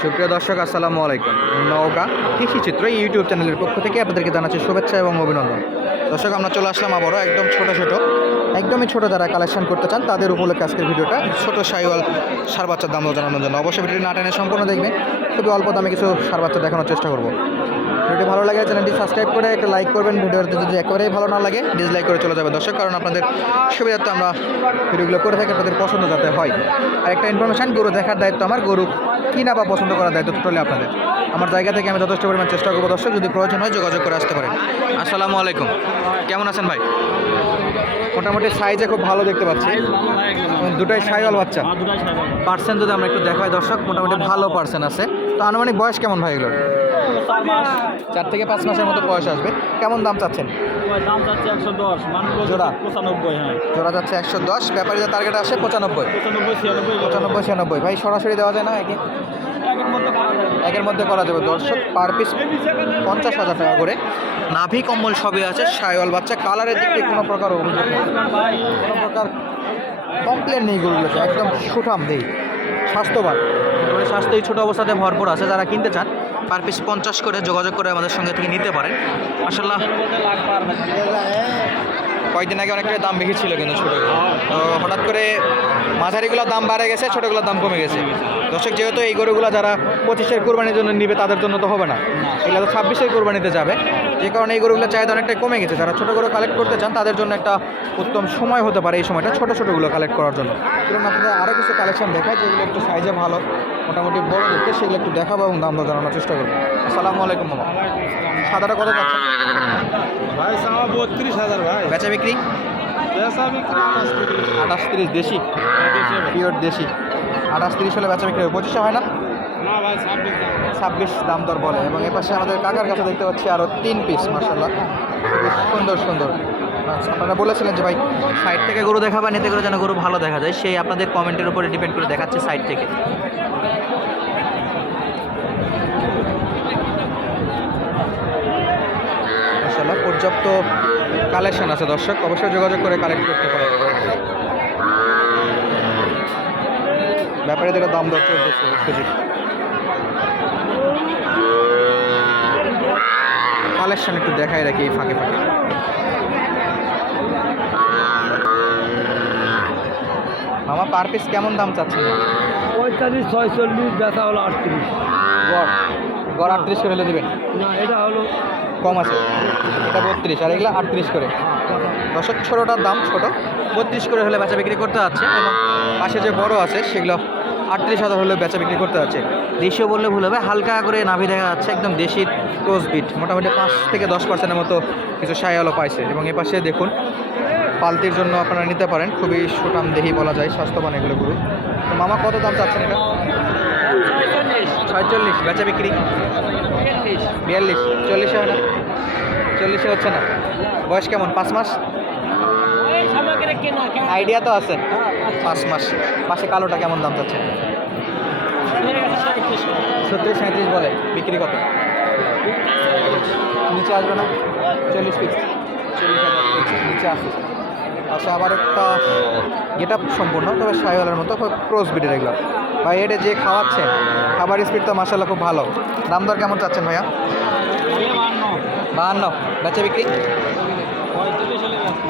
সুপ্রিয় দর্শক, আসসালামু আলাইকুম। নওগা কৃষি চিত্র এই ইউটিউব চ্যানেলের পক্ষ থেকে আপনাদেরকে জানাচ্ছি শুভেচ্ছা এবং অভিনন্দন। দর্শক, আমরা চলে আসলাম আবারও একদম ছোট ছোট, একদমই ছোট যারা কালেকশন করতে চান, তাদের উপলক্ষে আজকের ভিডিওটা ছোট সাইওয়াল সার বাচ্চার দাম জানানোর জন্য। অবশ্যই ভিডিওটি না টেনে সম্পূর্ণ দেখবেন। খুবই অল্প দামে কিছু সার বাচ্চা দেখানোর চেষ্টা করব। ভিডিওটি ভালো লাগে চ্যানেলটি সাবস্ক্রাইব করে একটা লাইক করবেন। ভিডিওতে যদি একেবারেই ভালো না লাগে ডিসলাইক করে চলে যাবে। দর্শক কারণ আপনাদের সুবিধার্থে আমরা ভিডিওগুলো করে থাকি আপনাদের পছন্দ যাতে হয়। আর একটা ইনফরমেশান গরু দেখার দায়িত্ব আমার। গরু কিনা বা পছন্দ করার দায়িত্ব টোটালি আপনাদের। আমার জায়গা থেকে আমি যথেষ্ট পরিমাণ চেষ্টা করব। দর্শক যদি প্রয়োজন হয় যোগাযোগ করে আসতে পারেন। আসসালামু আলাইকুম। কেমন আছেন ভাই? মোটামুটি সাইজে খুব ভালো দেখতে পাচ্ছি। দুটাই সাইওয়াল বাচ্চা। পার্সেন্ট যদি আমরা একটু দেখাই দর্শক মোটামুটি ভালো পার্সেন্ট আছে। তো আনুমানিক বয়স কেমন ভাই এগুলোর? চার থেকে পাঁচ মাসের মতো বয়স আসবে। কেমন দাম চাচ্ছেন? দাম চাচ্ছে একশো দশ। জোড়া? পঁচানব্বই হ্যাঁ। জোড়া যাচ্ছে একশো দশ। ব্যাপারীদের টার্গেট আসে পঁচানব্বই। পঁচানব্বই ছিয়ানব্বই। ভাই সরাসরি দেওয়া যায় না একে? একের মধ্যে করা যাবে। দর্শক পার পিস পঞ্চাশ হাজার টাকা করে। নাভি কম্বল সবই আছে সাইওয়াল বাচ্চা। কালারের দিক থেকে কোনো প্রকার অভিযোগ নেই। কোনো প্রকার কমপ্লেন নেই গরুগুলোতে একদম সুঠাম দেই। স্বাস্থ্যবান। স্বাস্থ্য এই ছোটো অবস্থাতে ভরপুর আছে। যারা কিনতে চান পার পিস পঞ্চাশ করে যোগাযোগ করে আমাদের সঙ্গে থেকে নিতে পারেন পার কয়েকদিন আগে অনেকটা দাম বেশি ছিল কিন্তু ছোটোগুলো তো হঠাৎ করে মাঝারিগুলোর দাম বাড়ে গেছে ছোটোগুলোর দাম কমে গেছে। দর্শক যেহেতু এই গরুগুলো যারা পঁচিশের কোরবানির জন্য নিবে তাদের জন্য তো হবে না। এগুলো তো ছাব্বিশের কোরবানিতে যাবে। যে কারণে এই গরুগুলো চাহিদা অনেকটাই কমে গেছে। যারা ছোটো গরু কালেক্ট করতে চান তাদের জন্য একটা উত্তম সময় হতে পারে এই সময়টা ছোটো ছোটোগুলো কালেক্ট করার জন্য। এবং আপনাদের আরও কিছু কালেকশন দেখায় যেগুলো একটু সাইজে ভালো মোটামুটি বড় দেখতে সেগুলো একটু দেখাবো এবং দাম জানানোর চেষ্টা করব। আসসালামু আলাইকুম মামা। সাদাটা কত যাচ্ছে? ভাই বত্রিশ হাজার ভাই। বেচা বিক্রি বিক্রি? আঠাশ তিরিশ। দেশি? পিওর দেশি। আঠাশ তিরিশ হলে বেচা বিক্রি হবে। পঁচিশে হয় না? ছাব্বিশ দাম। দর বলে। এবং এ পাশে আমাদের কাকার কাছে দেখতে পাচ্ছি আরও তিন পিস মার্শাল্লাহ সুন্দর সুন্দর। আচ্ছা আপনারা বলেছিলেন যে ভাই সাইড থেকে গরু দেখাবেন এতে করে যেন গরু ভালো দেখা যায়। সেই আপনাদের কমেন্টের উপরে ডিপেন্ড করে দেখাচ্ছে সাইড থেকে। পর্যাপ্ত কালেকশন আছে দর্শক। অবশ্যই যোগাযোগ করে কালেক্ট করতে পারে ব্যাপারীদের দাম দর চলতেছে সুযোগ। কালেকশন একটু দেখাই রাখি এই ফাঁকে ফাঁকে। মামা পার পিস কেমন দাম চাচ্ছেন? পঁয়তাল্লিশ ছয়চল্লিশ বেচা হলো আটত্রিশ। গড় গড় আটত্রিশ করে দেবেন। না এটা হলো কম আছে। এটা বত্রিশ, আর এগুলো আটত্রিশ করে। দশের ছোটোটার দাম ছোট। বত্রিশ করে হলে বেচা বিক্রি করতে যাচ্ছে এবং পাশে যে বড় আছে, সেগুলো আটত্রিশ হাজার হলে বেচা বিক্রি করতে যাচ্ছে দেশীয় বললে ভুল হবে, হালকা করে নাভি দেখা যাচ্ছে, একদম দেশি বিট মোটামুটি পাঁচ থেকে দশ পার্সেন্টের মতো কিছু সায়ালো পাইছে। এবং এ পাশে দেখুন, পালতির জন্য আপনারা নিতে পারেন, খুবই সুটাম দেহি বলা যায়, স্বাস্থ্যবান এগুলো গরু। মামা, কত দাম চাচ্ছেন এটা? ছয়চল্লিশ, বেচা বিক্রি? বিয়াল্লিশ, চল্লিশে হয় না? চল্লিশে হচ্ছে না। বয়স কেমন? পাঁচ মাস? আইডিয়া তো আছে। পাঁচ মাস। পাশে কালোটা কেমন দাম যাচ্ছে সত্তর সাঁত্রিশ বলে। বিক্রি কত? নিচে আসবে না? চল্লিশ পিস নিচে আসে আচ্ছা আবার একটা গেট আপ সম্পূর্ণ, তবে সাইওয়ালের মতো ক্রস বিটের এগুলো ভাই এটা যে খাওয়াচ্ছেন খাবার স্পিড তো মাসাল্লাহ খুব ভালো। দাম দর কেমন চাচ্ছেন ভাইয়া? বাহান্ন। বেচা বিক্রি?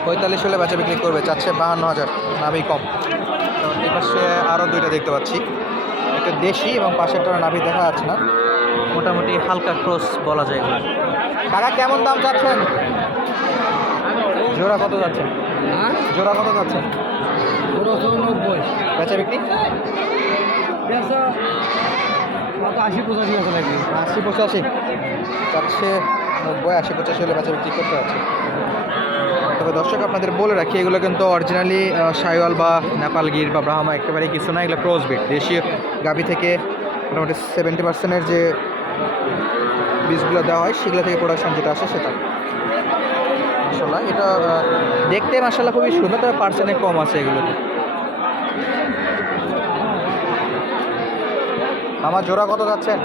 পঁয়তাল্লিশ হলে বেচা বিক্রি করবে চাচ্ছে বাহান্ন হাজার নাভি কম। তো এই পাশে আরও দুইটা দেখতে পাচ্ছি। একটা দেশি এবং পাশেরটা নাভি দেখা যাচ্ছে না। মোটামুটি হালকা ক্রস বলা যায় কাকা কেমন দাম চাচ্ছেন? জোড়া কত যাচ্ছেন জোড়া কত যাচ্ছেন নব্বই বেচা বিক্রি? আশি পঁচাশি আছে নাকি? আশি পঁচাশি। চারশে নব্বই আশি পঁচাশি হলে বেচা বিক্রি করতে আছে তবে দর্শক আপনাদের বলে রাখি এগুলো কিন্তু অরিজিনালি সাইওয়াল বা নেপাল গির বা ব্রাহ্মা একেবারে কিছু না এগুলো ক্রস বিট দেশীয় গাভি থেকে মোটামুটি সেভেন্টি পার্সেন্টের যে বীজগুলো দেওয়া হয় সেগুলো থেকে প্রোডাকশন যেটা আসে সেটা। মাসাল্লাহ এটা দেখতে মাসাল্লাহ খুবই সুন্দর তবে পার্সেন্টে কম আছে এগুলোতে। আমার জোড়া কত যাচ্ছেন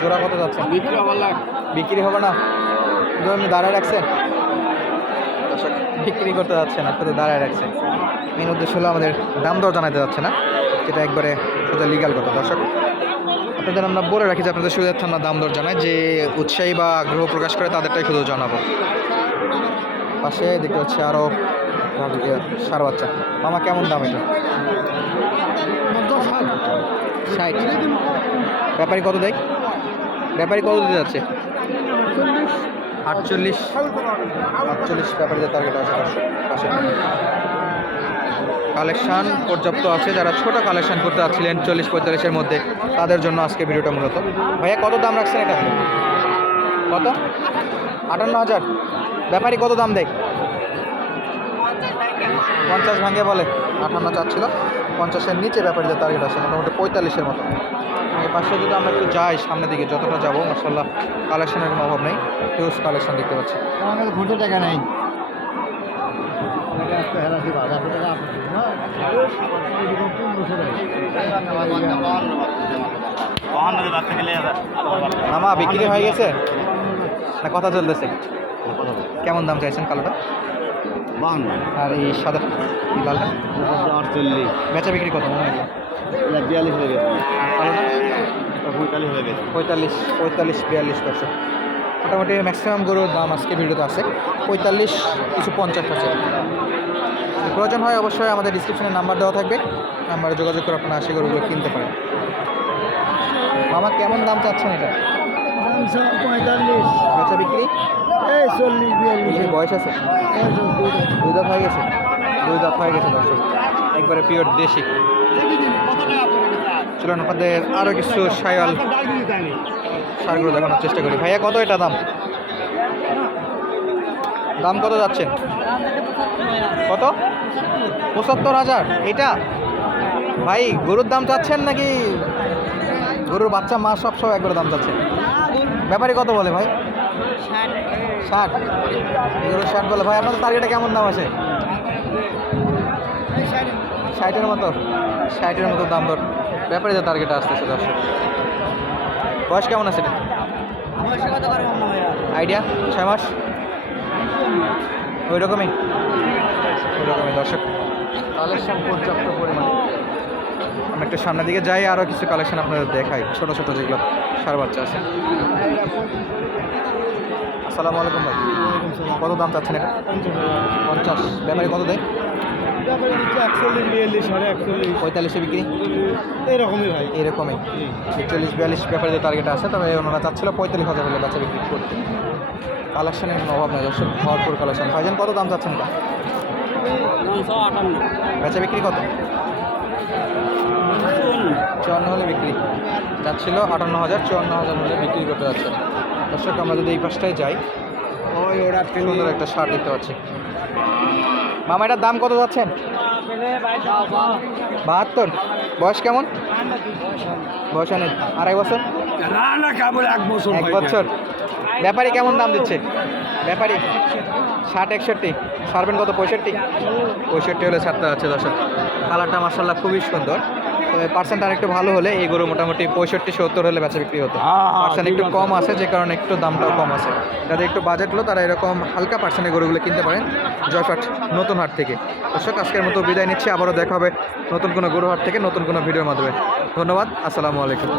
জোড়া কত যাচ্ছেন বিক্রি আমার লাখ বিক্রি হবে না। শুধু আপনি দাঁড়ায় রাখছেন দর্শক, বিক্রি করতে যাচ্ছে না শুধু দাঁড়ায় রাখছেন মেন উদ্দেশ্য হলো আমাদের দাম দর জানাতে যাচ্ছে না যেটা একবারে সোজা লিগাল কথা দর্শক। আপনাদের আমরা বলে রাখি যে আপনাদের সুবিধার্থে আমরা দাম দর জানাই যে উৎসাহী বা আগ্রহ প্রকাশ করে তাদেরটাই শুধু জানাব। পাশে দেখতে হচ্ছে আরও সার বাচ্চা। মামা কেমন দাম এটা? ষাট। ব্যাপারী কত দেয় ব্যাপারী কত দিতে যাচ্ছে? আটচল্লিশ। আটচল্লিশ ব্যাপারীদের টার্গেট আছে পাশে কালেকশান পর্যাপ্ত আছে। যারা ছোট কালেকশান করতে চাচ্ছিলেন চল্লিশ পঁয়তাল্লিশের মধ্যে, তাদের জন্য আজকে ভিডিওটা মূলত। ভাইয়া, কত দাম রাখছেন এটা? কত? আটান্ন হাজার। ব্যাপারী কত দাম দেয় পঞ্চাশ ভাঙে বলে, আটান্ন চাচ্ছিল। পঞ্চাশের নিচে ব্যাপারীদের টার্গেট আছে মোটামুটি পঁয়তাল্লিশের মতো। এই পাশে যদি আমরা একটু যাই সামনের দিকে যতটা যাব মাসাল্লাহ কালেকশনের কোনো অভাব নেই হিউজ কালেকশন দেখতে পাচ্ছি। কাছে ঘুরতে টাকা নাই। মামা বিক্রি হয়ে গেছে? না কথা চলতেছে। কেমন দাম চাইছেন কালোটা বান্ন আর এই সাদা লালটা? আটচল্লিশ। বেচা বিক্রি কত মনে হয়? বিয়াল্লিশ হয়ে গেছে। পঁয়তাল্লিশ হয়ে গেছে। পঁয়তাল্লিশ পঁয়তাল্লিশ বিয়াল্লিশ দর্শক। মোটামুটি ম্যাক্সিমাম গরুর দাম আজকে ভিডিওতে আছে। পঁয়তাল্লিশ কিছু পঞ্চাশ আছে। প্রয়োজন হয় অবশ্যই আমাদের ডিসক্রিপশনে নাম্বার দেওয়া থাকবে। নাম্বারে যোগাযোগ করে আপনারা আসে গরুগুলো কিনতে পারেন। মামা কেমন দাম চাচ্ছেন এটা? পঁয়তাল্লিশ। বেচা বিক্রি? এই চল্লিশ। বয়স আছে? দুই দাঁত হয়ে গেছে? দুই দাঁত হয়ে গেছে দর্শক। একবারে পিওর দেশি। চলুন আপনাদের আরও কিছু সায়াল সারগুলো দেখানোর চেষ্টা করি। ভাইয়া, কত এটা দাম? দাম কত যাচ্ছেন? কত? পঁচাত্তর হাজার। এটা? ভাই, গরুর দাম চাচ্ছেন নাকি? গরুর বাচ্চা, মা সব সব একবারে দাম চাচ্ছেন ব্যাপারে কত বলে ভাই? ষাট। গরুর ষাট বলে। ভাই, আপনাদের টার্গেটে কেমন দাম আছে? ষাটের মতো। ষাটের মতো দাম দর। ব্যাপারে যে টার্গেটে আসতেছে দর্শক। বয়স কেমন আছে এটা? আইডিয়া ছয় মাস? ওই রকমই ওই রকমই দর্শক। কালেকশন পর্যাপ্ত পরিমাণে। আমি একটু সামনের দিকে যাই আরও কিছু কালেকশন আপনাদের দেখাই। ছোট ছোট যেগুলো সার বাচ্চা আছে আসসালামু আলাইকুম ভাই। কত দাম চাচ্ছেন এটা? পঞ্চাশ। ব্যাপারে কত দেয়? একচল্লিশ বিয়াল্লিশ সাড়ে একচল্লিশ। পঁয়তাল্লিশে বিক্রি? এরকমই ভাই। এরকমই। চল্লিশ বিয়াল্লিশ ব্যাপারে যে টার্গেট আছে তবে ওনারা চাচ্ছিল পঁয়তাল্লিশ হাজার হলে বাচ্চা বিক্রি করতে। কালেকশনের কোনো অভাব নেই দর্শক ভরপুর কালেকশন। ভাইজান কত দাম চাচ্ছেন এটা? বেচা বিক্রি কত? চুয়ান্ন। হলে বিক্রি। যাচ্ছিল আটান্ন হাজার চুয়ান্ন হাজার হলে বিক্রি করতে যাচ্ছে। দর্শক আমরা যদি এই পাশটায় যাই ওই ওরা সুন্দর একটা শার্ট দেখতে পাচ্ছি। মামা এটার দাম কত যাচ্ছেন বাহাত্তর। বয়স কেমন? বয়স অনেক। আড়াই বছর না না কেবল এক বছর? এক বছর। ব্যাপারী কেমন দাম দিচ্ছে? ব্যাপারী? ষাট একষট্টি। ছাড়বেন কত? পঁয়ষট্টি? পঁয়ষট্টি হলে ছাড়তে যাচ্ছে দর্শক। কালারটা মার্শাল্লাহ খুবই সুন্দর। পার্সেন্ট আর একটু ভালো হলে এই গরু মোটামুটি পঁয়ষট্টি সত্তর হলে বেচা বিক্রি হতো। পার্সেন্ট একটু কম আছে যে কারণে একটু দামটাও কম আছে। যাদের একটু বাজেট হলো তারা এরকম হালকা পার্সেন্টের গরুগুলো কিনতে পারেন জয়ফাট নতুন হাট থেকে। দর্শক আজকের মতো বিদায় নিচ্ছি। আবারও দেখা হবে নতুন কোনো গরু হাট থেকে নতুন কোনো ভিডিওর মাধ্যমে। ধন্যবাদ আসসালামু আলাইকুম।